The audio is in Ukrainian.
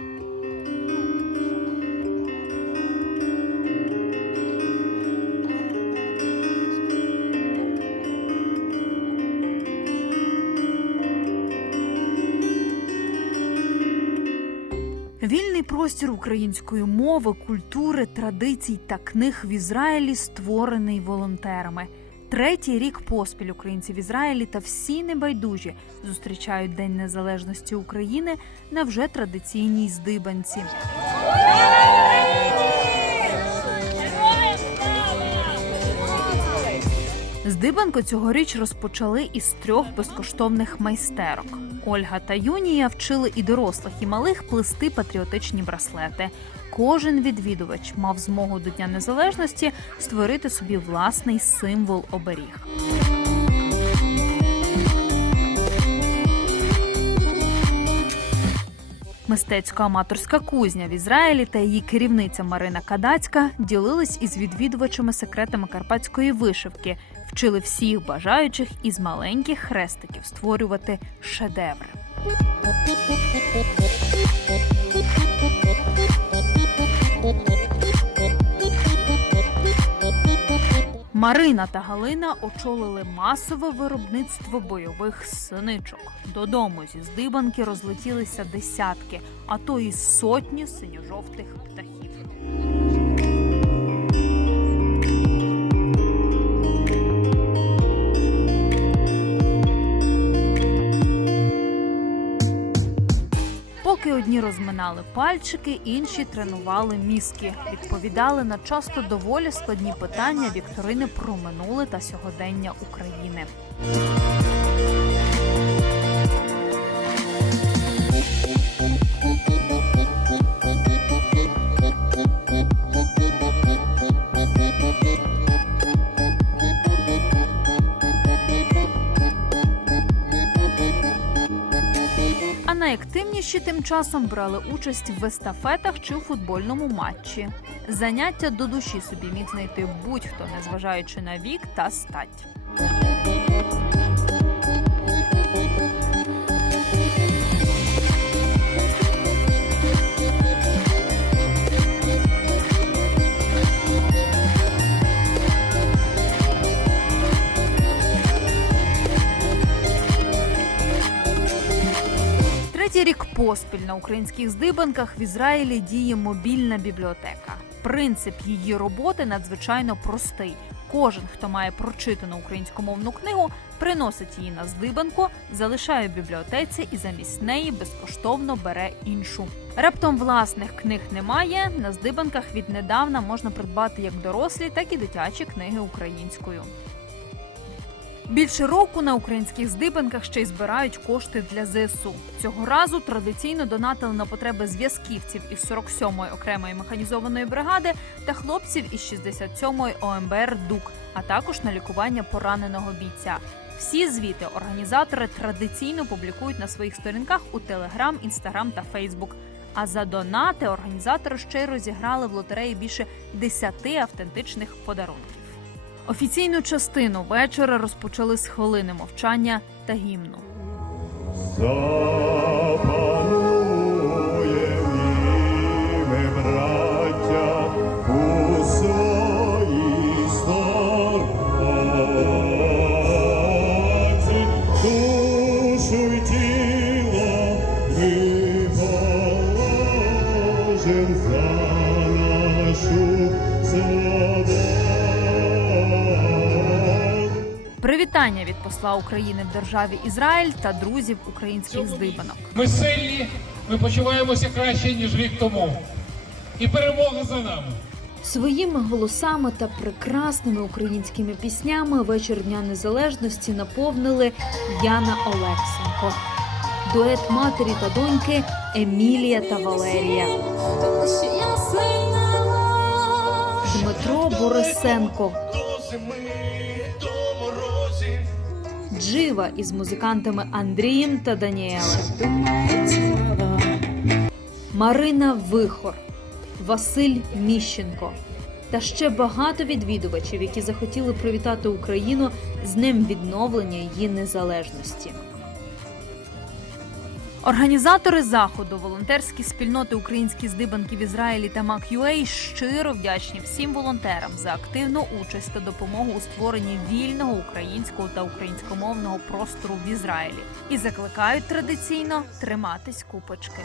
Вільний простір української мови, культури, традицій та книг в Ізраїлі створений волонтерами. Третій рік поспіль українці в Ізраїлі та всі небайдужі зустрічають День Незалежності України на вже традиційній здибанці. Здибанку цьогоріч розпочали із трьох безкоштовних майстерок. Ольга та Юнія вчили і дорослих, і малих плести патріотичні браслети. Кожен відвідувач мав змогу до Дня Незалежності створити собі власний символ оберіг. Мистецько-аматорська кузня в Ізраїлі та її керівниця Марина Кадацька ділились із відвідувачами секретами карпатської вишивки, вчили всіх бажаючих із маленьких хрестиків створювати шедеври. Марина та Галина очолили масове виробництво бойових синичок. Додому зі здибанки розлетілися десятки, а то і сотні синьо-жовтих птахів. Розминали пальчики, інші тренували мізки, відповідали на часто доволі складні питання вікторини про минуле та сьогодення України. Найактивніші тим часом брали участь в естафетах чи у футбольному матчі. Заняття до душі собі міг знайти будь-хто, незважаючи на вік та стать. Третій рік поспіль на українських здибанках в Ізраїлі діє мобільна бібліотека. Принцип її роботи надзвичайно простий. Кожен, хто має прочитану українськомовну книгу, приносить її на здибанку, залишає в бібліотеці і замість неї безкоштовно бере іншу. Раптом власних книг немає. На здибанках віднедавна можна придбати як дорослі, так і дитячі книги українською. Більше року на українських здибанках ще й збирають кошти для ЗСУ. Цього разу традиційно донатили на потреби зв'язківців із 47-ї окремої механізованої бригади та хлопців із 67-ї ОМБР ДУК, а також на лікування пораненого бійця. Всі звіти організатори традиційно публікують на своїх сторінках у Телеграм, Інстаграм та Фейсбук. А за донати організатори ще й розіграли в лотереї більше 10 автентичних подарунків. Офіційну частину вечора розпочали з хвилини мовчання та гімну. За нашу свободу. Привітання від посла України в державі Ізраїль та друзів українських здибанок. Ми сильні, ми почуваємося краще, ніж рік тому. І перемога за нами. Своїми голосами та прекрасними українськими піснями вечір Дня Незалежності наповнили Яна Олексенко, дует матері та доньки Емілія та Валерія. Дмитро Борисенко, зими, до. Джива із музикантами Андрієм та Даніелем, Марина Вихор, Василь Міщенко та ще багато відвідувачів, які захотіли привітати Україну з днем відновлення її незалежності. Організатори заходу, волонтерські спільноти українські здибанки в Ізраїлі та МакЮей щиро вдячні всім волонтерам за активну участь та допомогу у створенні вільного українського та українськомовного простору в Ізраїлі і закликають традиційно триматись купочки.